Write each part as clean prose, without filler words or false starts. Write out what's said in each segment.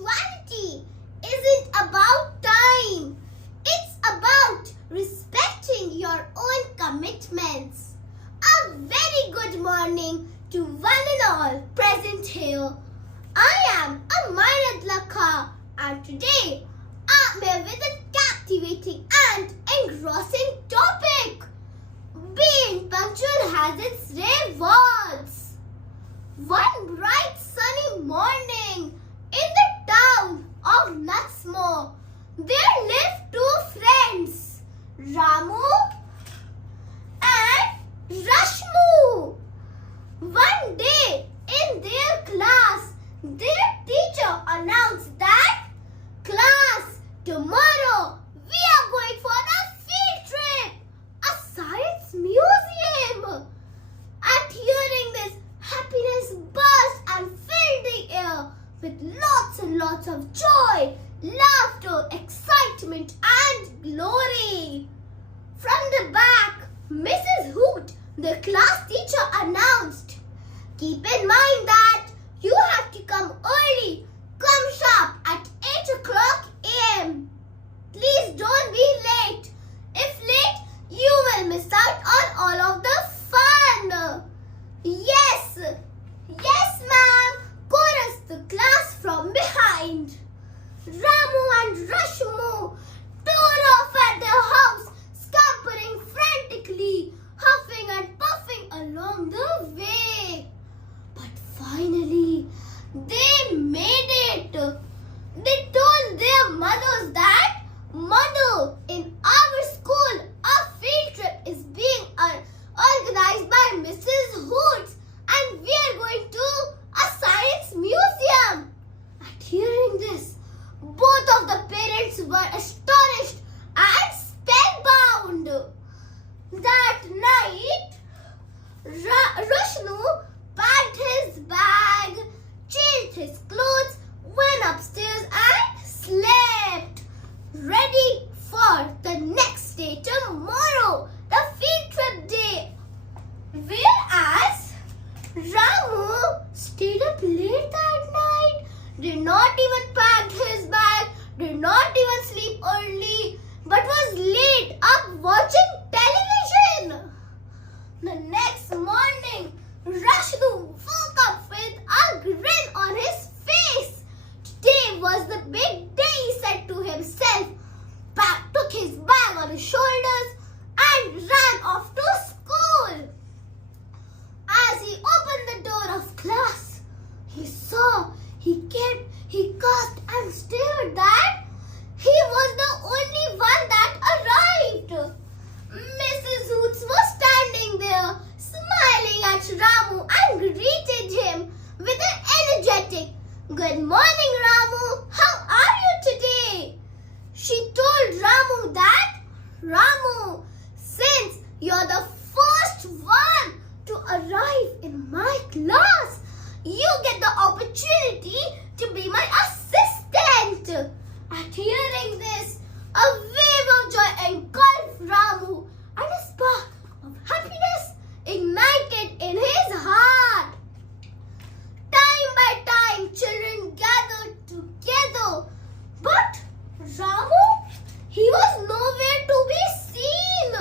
punctuality isn't about time. It's about respecting your own commitments. A very good morning to one and all present here. I am Amaira Adlakha, and today I'm here with a captivating and engrossing topic. Being punctual has its rewards. One bright sunny morning in the town of Natsmo, there lived two friends, Ramu and Rashmu. One day in their class, their teacher announced that, "Class, tomorrow we are going for a field trip, a science museum." At hearing this, happiness burst and filled the air with lots and lots of joy, laughter, excitement and glory. From the back, Mrs. Hoot, the class teacher, announced, "Keep in mind that you have to come early. Come sharp at 8 o'clock a.m. Please don't be late. If late, you will miss out on all of the fun." "Yes, yes ma'am," chorused the class from behind. Ramu and Rashmu tore off at their house, scampering frantically, huffing and puffing along the way. But finally, they made it. They told their mothers that, "Mother, in our school, a field trip is being organized by Mrs. Hoots, and we are going to a science museum." At hearing this, both of the parents were astonished and spellbound. That night, Rashnu packed his bag, changed his clothes, went upstairs and slept, ready for the next day tomorrow, the field trip day. Whereas Ramu stayed up late that night, did not even pack his bag, did not even sleep early, but was late up watching television. The next morning, Rashnu woke up with a grin on his face. Today was the big day, he said to himself, took his bag on his shoulders and ran off to school. As he opened the door of class, he gasped and stared that he was the only one that arrived. Mrs. Hoots was standing there, smiling at Ramu and greeted him with an energetic, "Good morning, Ramu. How are you today?" She told Ramu that, "Ramu, since you're the first one to arrive in my class, you get the opportunity to be my assistant." At hearing this, a wave of joy engulfed Ramu and a spark of happiness ignited in his heart. Time by time, children gathered together, but Ramu, he was nowhere to be seen.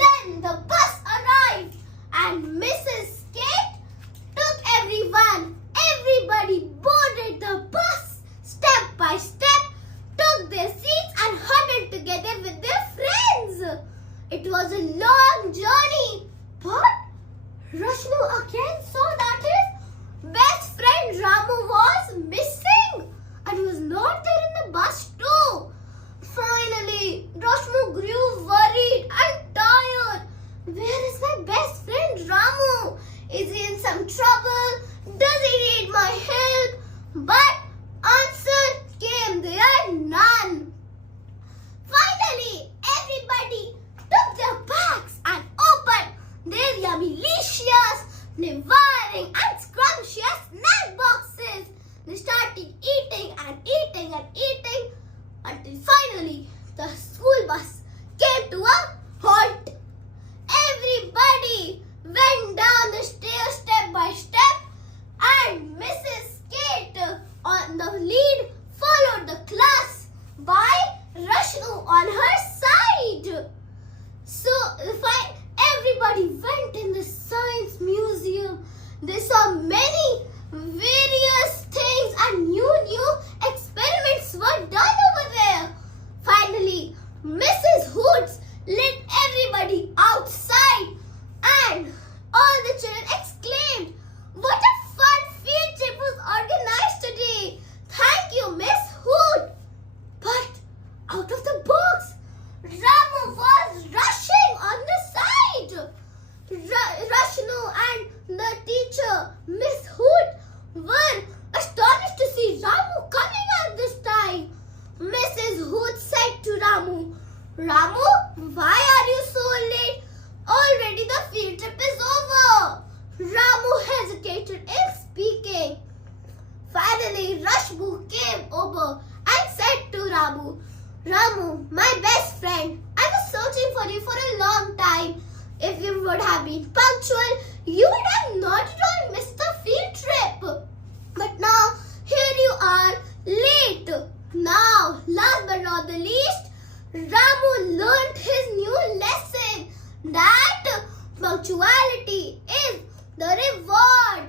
Then the bus arrived and Mrs. Kate took everybody boarded the bus step by step, took their seats Finally, Rashbu came over and said to Ramu, Ramu, my best friend, I was searching for you for a long time. If you would have been punctual, you would have not at all missed the field trip. But now, here you are, late. Now, last but not the least, Ramu learned his new lesson that punctuality is the reward.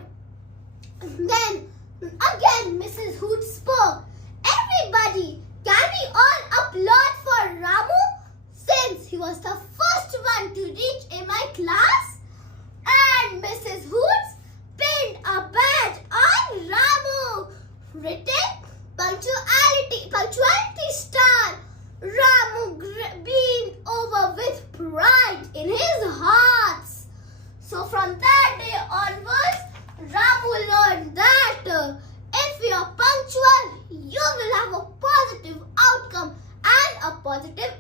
Then, again, Mrs. Hoot spoke. Everybody, can we all applaud for Ramu since he was the first one to reach in my class? And Mrs. Hoots pinned a badge on Ramu, written punctuality star. Ramu beamed over with pride in his heart. So from that day onwards, Ramu learned that if you are punctual, you will have a positive outcome and a positive